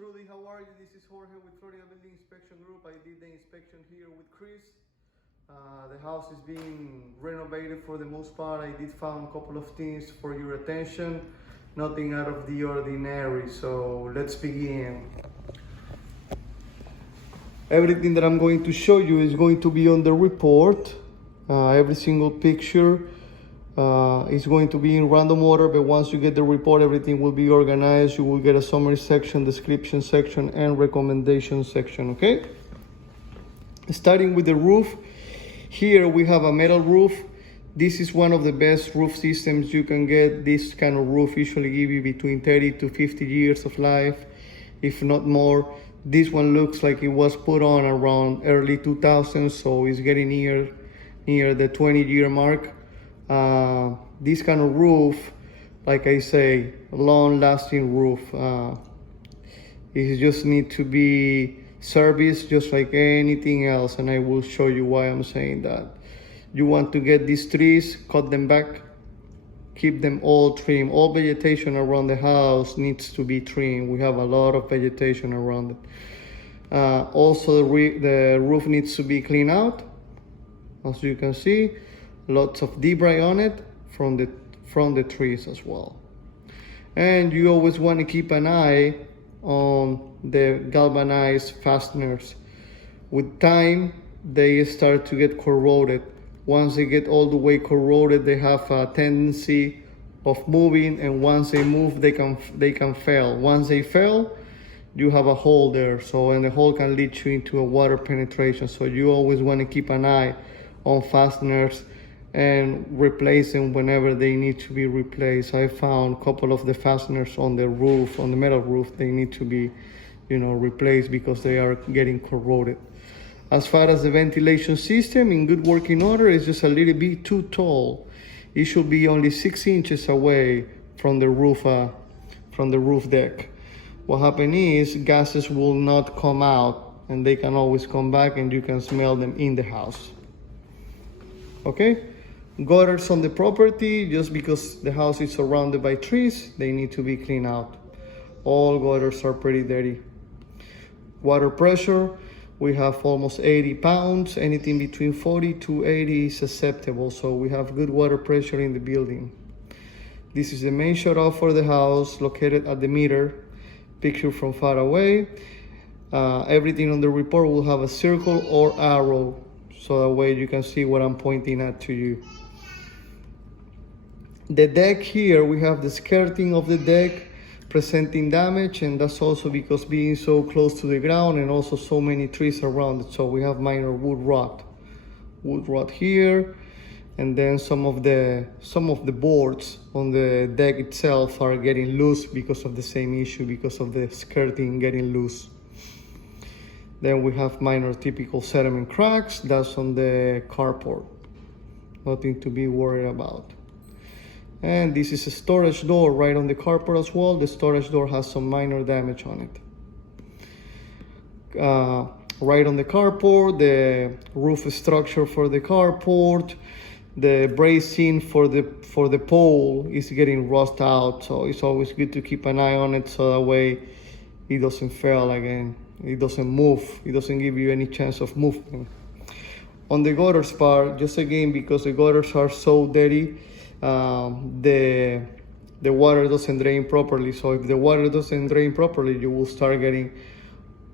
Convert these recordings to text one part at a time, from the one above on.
Trudy, how are you? This is Jorge with Florida Building Inspection Group. I did the inspection here with Chris. The house is being renovated for the most part. I did found a couple of things for your attention. Nothing out of the ordinary, so let's begin. Everything that I'm going to show you is going to be on the report. Every single picture is going to be in random order, but once you get the report, everything will be organized. You will get a summary section, description section, and recommendation section, okay? Starting with the roof, here we have a metal roof. This is one of the best roof systems you can get. This kind of roof usually give you between 30 to 50 years of life, if not more. This one looks like it was put on around early 2000s, so it's getting near the 20-year mark. This kind of roof, like I say, long-lasting roof. It just need to be serviced just like anything else, and I will show you why I'm saying that. You want to get these trees, cut them back, keep them all trimmed. All vegetation around the house needs to be trimmed. We have a lot of vegetation around it. Also, the roof needs to be cleaned out. As you can see, lots of debris on it from the trees as well. And you always want to keep an eye on the galvanized fasteners. With time, they start to get corroded. Once they get all the way corroded, they have a tendency of moving, and once they move, they can fail. Once they fail, you have a hole there, and the hole can lead you into a water penetration. So you always want to keep an eye on fasteners and replace them whenever they need to be replaced. I found a couple of the fasteners on the roof, on the metal roof, they need to be, replaced because they are getting corroded. As far as the ventilation system, in good working order, is just a little bit too tall. It should be only 6 inches away from the roof deck. What happens is gases will not come out, and they can always come back, and you can smell them in the house. Okay? Gutters on the property, just because the house is surrounded by trees, they need to be cleaned out. All gutters are pretty dirty. Water pressure, we have almost 80 pounds. Anything between 40 to 80 is acceptable, so we have good water pressure in the building. This is the main shutoff for the house, located at the meter, picture from far away. Everything on the report will have a circle or arrow, so that way you can see what I'm pointing at to you. The deck here, we have the skirting of the deck presenting damage, and that's also because being so close to the ground and also so many trees around it. So we have minor wood rot here, and then some of the boards on the deck itself are getting loose because of the same issue, because of the skirting getting loose. Then we have minor typical sediment cracks. That's on the carport. Nothing to be worried about. And this is a storage door right on the carport as well. The storage door has some minor damage on it. Right on the carport, the roof structure for the carport, the bracing for the pole is getting rust out. So it's always good to keep an eye on it, so that way it doesn't fail again. It doesn't move. It doesn't give you any chance of movement. On the gutters part, just again, because the gutters are so dirty, the water doesn't drain properly. So if the water doesn't drain properly, you will start getting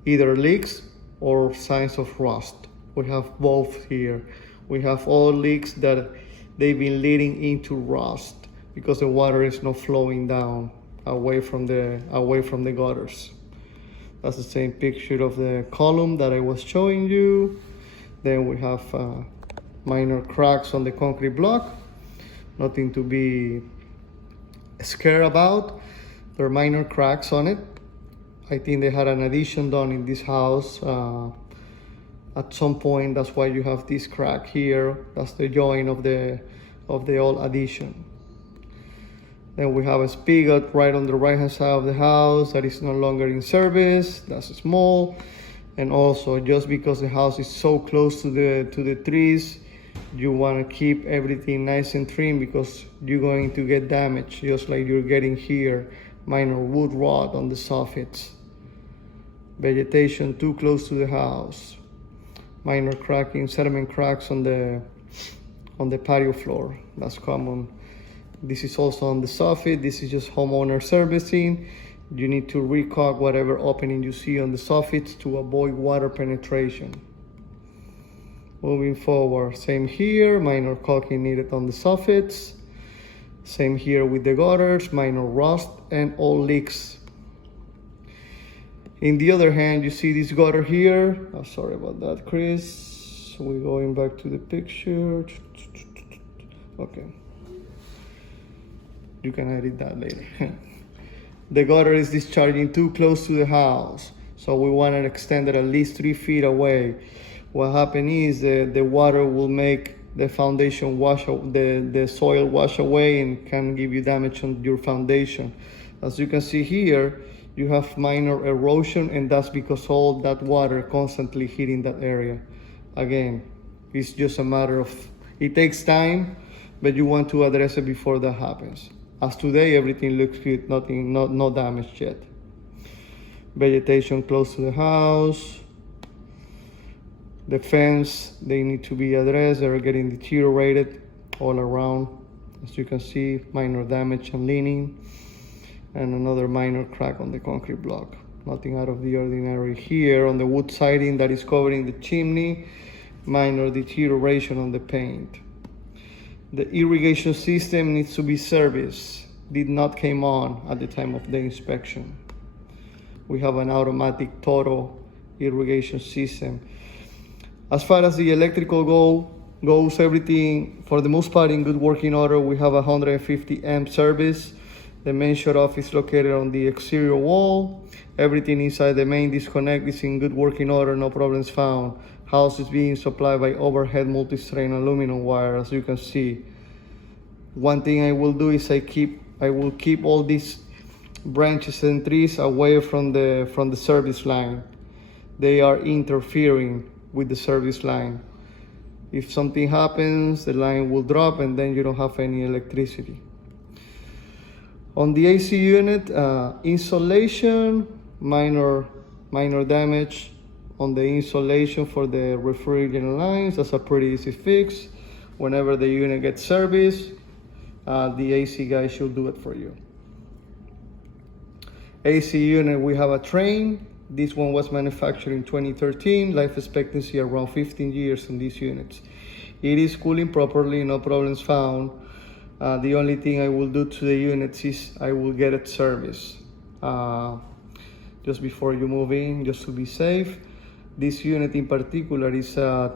either leaks or signs of rust. We have both here. We have all leaks that they've been leading into rust because the water is not flowing down away from the gutters. That's the same picture of the column that I was showing you. Then we have minor cracks on the concrete block. Nothing to be scared about. There are minor cracks on it. I think they had an addition done in this house at some point. That's why you have this crack here. That's the joint of the old addition. Then we have a spigot right on the right hand side of the house that is no longer in service. That's small. And also, just because the house is so close to the trees, you want to keep everything nice and trim, because you're going to get damage, just like you're getting here, minor wood rot on the soffits. Vegetation too close to the house. Minor cracking, sediment cracks on the patio floor. That's common. This is also on the soffit. This is just homeowner servicing. You need to recaulk whatever opening you see on the soffits to avoid water penetration. Moving forward, same here, minor caulking needed on the soffits. Same here with the gutters, minor rust and all leaks. In the other hand, you see this gutter here. Oh, sorry about that, Chris. We're going back to the picture. Okay. You can edit that later. The gutter is discharging too close to the house, so we want to extend it at least 3 feet away. What happens is the water will make the foundation the soil wash away and can give you damage on your foundation. As you can see here, you have minor erosion, and that's because all that water constantly hitting that area. Again, it's just a matter of, it takes time, but you want to address it before that happens. As today, everything looks good, no damage yet. Vegetation close to the house. The fence, they need to be addressed. They're getting deteriorated all around. As you can see, minor damage and leaning. And another minor crack on the concrete block. Nothing out of the ordinary here. On the wood siding that is covering the chimney, minor deterioration on the paint. The irrigation system needs to be serviced. Did not came on at the time of the inspection. We have an automatic total irrigation system. As far as the electrical goes, everything for the most part in good working order. We have a 150 amp service. The main shut-off is located on the exterior wall. Everything inside the main disconnect is in good working order, no problems found. House is being supplied by overhead multi-strain aluminum wire, as you can see. One thing I will do is I will keep all these branches and trees away from the service line. They are interfering with the service line. If something happens, the line will drop and then you don't have any electricity. On the AC unit, insulation, minor damage on the insulation for the refrigerant lines. That's a pretty easy fix. Whenever the unit gets serviced, the AC guy should do it for you. AC unit, we have a train. This one was manufactured in 2013. Life expectancy around 15 years in these units. It is cooling properly, no problems found. The only thing I will do to the units is I will get it serviced just before you move in, just to be safe. This unit in particular is a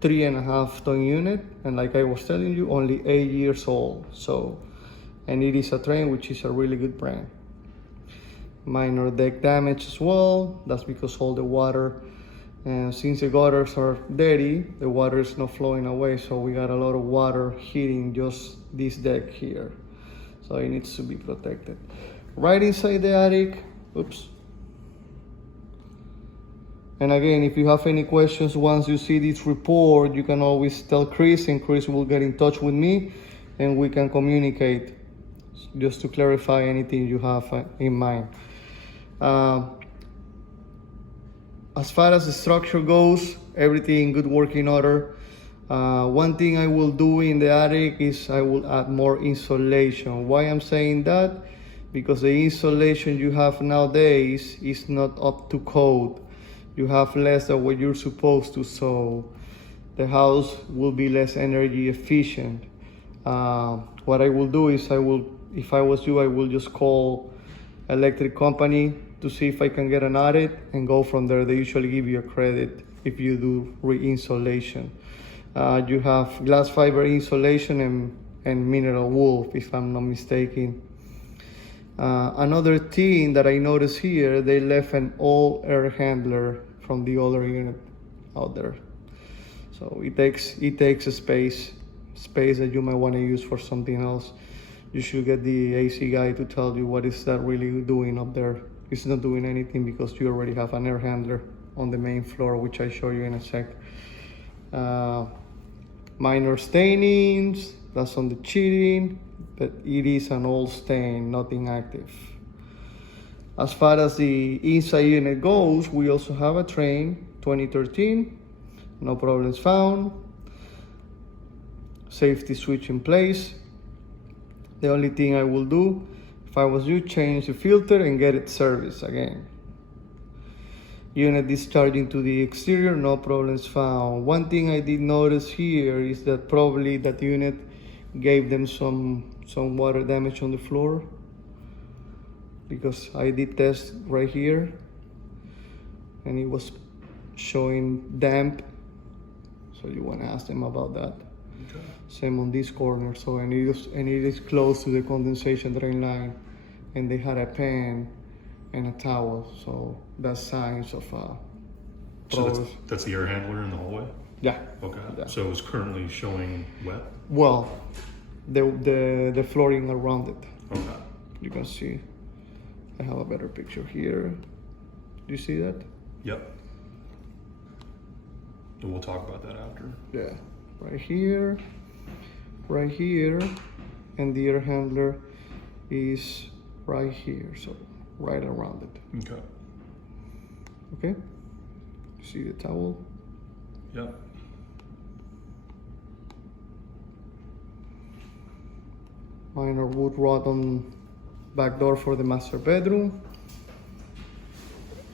3.5 ton unit, and like I was telling you, only 8 years old. So, and it is a train, which is a really good brand. Minor deck damage as well. That's because all the water, and since the gutters are dirty, the water is not flowing away, so we got a lot of water hitting just this deck here. So it needs to be protected. Right inside the attic, oops. And again, if you have any questions once you see this report, you can always tell Chris, and Chris will get in touch with me and we can communicate just to clarify anything you have in mind. As far as the structure goes, everything in good working order. One thing I will do in the attic is I will add more insulation. Why I'm saying that? Because the insulation you have nowadays is not up to code. You have less than what you're supposed to, so the house will be less energy efficient. What I will do is if I was you, I will just call electric company to see if I can get an audit and go from there. They usually give you a credit if you do re-insulation. You have glass fiber insulation and mineral wool, if I'm not mistaken. Another thing that I noticed here, they left an old air handler from the older unit out there. So it takes a space that you might want to use for something else. You should get the AC guy to tell you what is that really doing up there. It's not doing anything because you already have an air handler on the main floor, which I show you in a sec. Minor stainings, that's on the sheeting, but it is an old stain, nothing active. As far as the inside unit goes, we also have a train, 2013, no problems found. Safety switch in place. The only thing I will do, if I was you, change the filter and get it serviced again. Unit discharging to the exterior, no problems found. One thing I did notice here is that probably that unit gave them some water damage on the floor, because I did test right here and it was showing damp, so you want to ask them about that. Okay. Same on this corner, so and it is close to the condensation drain line, and they had a pan and a towel, so that's signs of so that's the air handler in the hallway? Yeah. Okay. Yeah. So it's currently showing wet? Well, the flooring around it. Okay. You can see. I have a better picture here. Do you see that? Yep. And we'll talk about that after. Yeah. Right here, and the air handler is right here, so right around it. Okay. Okay? See the towel? Yep. Minor wood rot on back door for the master bedroom.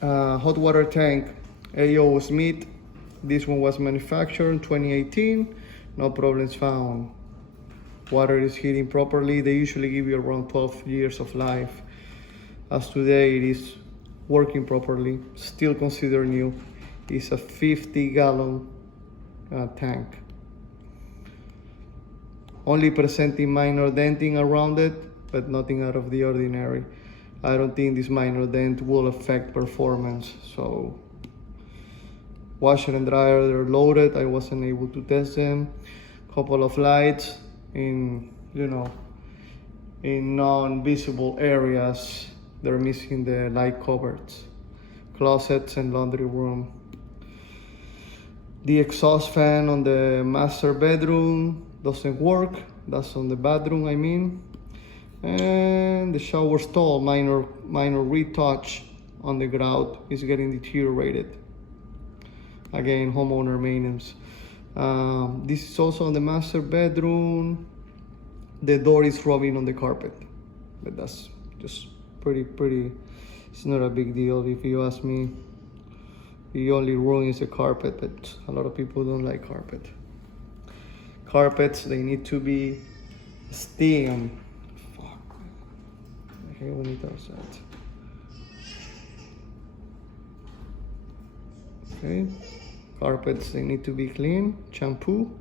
Hot water tank, A.O. Smith. This one was manufactured in 2018. No problems found. Water is heating properly. They usually give you around 12 years of life. As today it is working properly, still considered new. It's a 50-gallon tank. Only presenting minor denting around it, but nothing out of the ordinary. I don't think this minor dent will affect performance. So washer and dryer, they're loaded. I wasn't able to test them. Couple of lights in, in non-visible areas. They're missing the light cupboards, closets and laundry room. The exhaust fan on the master bedroom doesn't work. That's on the bathroom, I mean. And the shower stall, minor retouch on the grout, is getting deteriorated. Again, homeowner maintenance. This is also on the master bedroom. The door is rubbing on the carpet, but that's just pretty. It's not a big deal if you ask me. The only ruins the carpet, but a lot of people don't like carpet. Carpets, they need to be steamed. Fuck. I hate when it does that. Okay. Carpets, they need to be clean. Shampoo.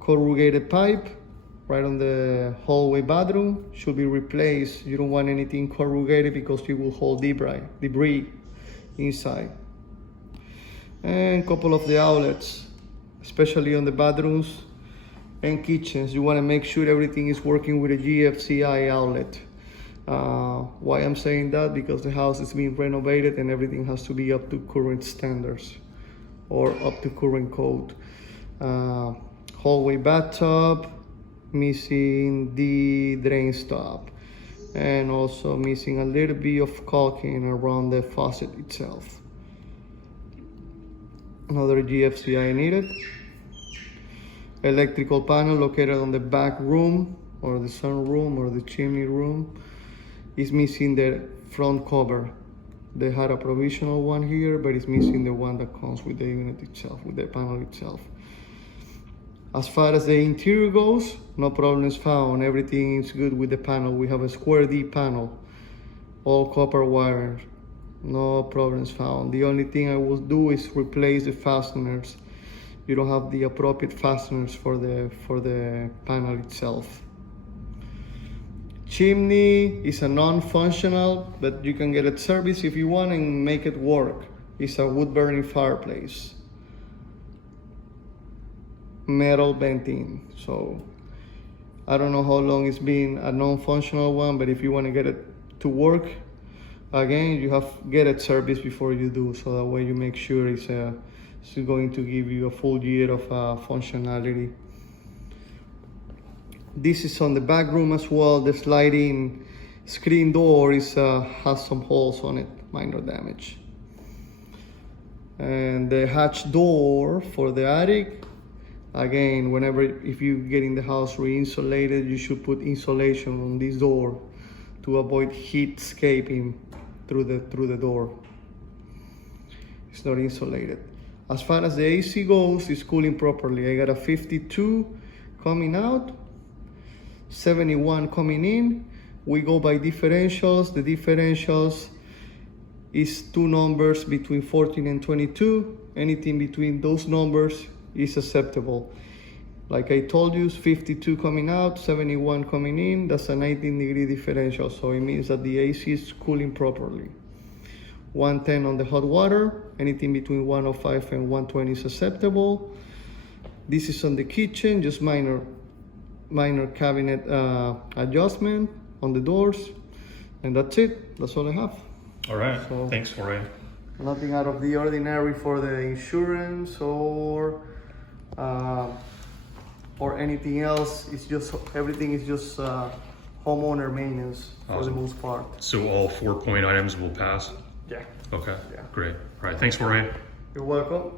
Corrugated pipe right on the hallway bathroom should be replaced. You don't want anything corrugated because it will hold debris inside. And a couple of the outlets, especially on the bathrooms and kitchens. You want to make sure everything is working with a GFCI outlet. Why I'm saying that? Because the house is being renovated and everything has to be up to current standards or up to current code. Hallway bathtub, missing the drain stop, and also missing a little bit of caulking around the faucet itself. Another GFCI needed. Electrical panel located on the back room or the sun room or the chimney room is missing the front cover. They had a provisional one here, but it's missing the one that comes with the unit itself, with the panel itself. As far as the interior goes, no problems found. Everything is good with the panel. We have a square D panel, all copper wire. No problems found. The only thing I will do is replace the fasteners. You don't have the appropriate fasteners for the panel itself. Chimney is a non-functional, but you can get it serviced if you want and make it work. It's a wood-burning fireplace. Metal venting. So I don't know how long it's been a non-functional one, but if you want to get it to work, again, you have to get it serviced before you do, so that way you make sure it's going to give you a full year of functionality. This is on the back room as well. The sliding screen door has some holes on it, minor damage. And the hatch door for the attic, again, if you get in the house re-insulated, you should put insulation on this door to avoid heat escaping through the door. It's not insulated. As far as the AC goes, it's cooling properly. I got a 52 coming out, 71 coming in. We go by differentials. The differentials is two numbers between 14 and 22. Anything between those numbers is acceptable. Like I told you, it's 52 coming out, 71 coming in. That's a 19-degree differential, so it means that the AC is cooling properly. 110 on the hot water. Anything between 105 and 120 is acceptable. This is on the kitchen, just minor cabinet adjustment on the doors, and that's it. That's all I have. All right. So, thanks, Jorge. Nothing out of the ordinary for the insurance or anything else. It's just everything is just homeowner maintenance for Awesome. the most part. So all 4-point items will pass? Yeah. Okay, Yeah. great. All right, thanks, Jorge. You're welcome.